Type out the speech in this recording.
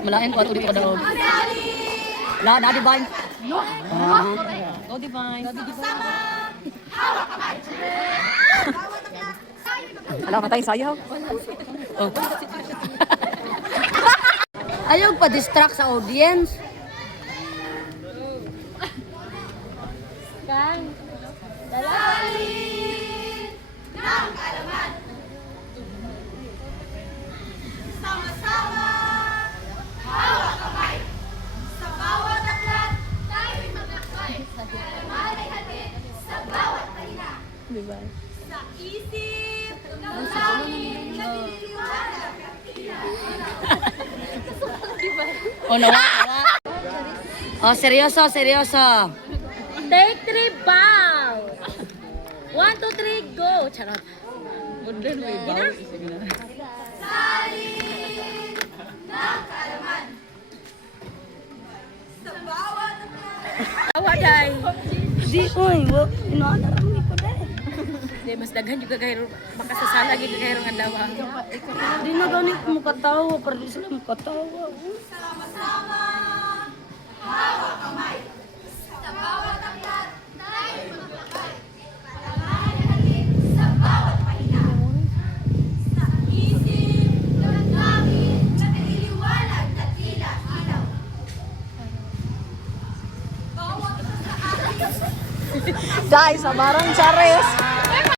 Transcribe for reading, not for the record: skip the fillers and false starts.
Malain ko at ulit ko daw. Na divine. No divine. Alam patay sayaw. Oh. Ayaw pa-distract sa audience. Kang, dalali ng kalaman. Sama-sama, hawak kamay. Sa bawat aklat, tayo'y maglakbay. Kalaman ay hatid sa bawat pahinga. Diba? Sa isip, damdamin, naniniwala. Oh, nawa. Oh, seryoso. Take 3 bow. 1, 2, 3, go. Charot. Modern way ba? Salin ng kalaman. Sa bawat Awa day. di, oy, inuana lang ko dahil. Di mas daghan juga kayo makasasala gid kayo nga dawa. Di na ganit mo katawa, pero di sila mo katawa. Sama-sama, hawak kamay. Sa bawat aklat, tayo'y maglakbay. Kalaman ay hatid sa bawat pahinga. Sa isip, damdamin, nag-iiwalag na tila ilaw. Bawat sa atin. Dai sa barang Chares.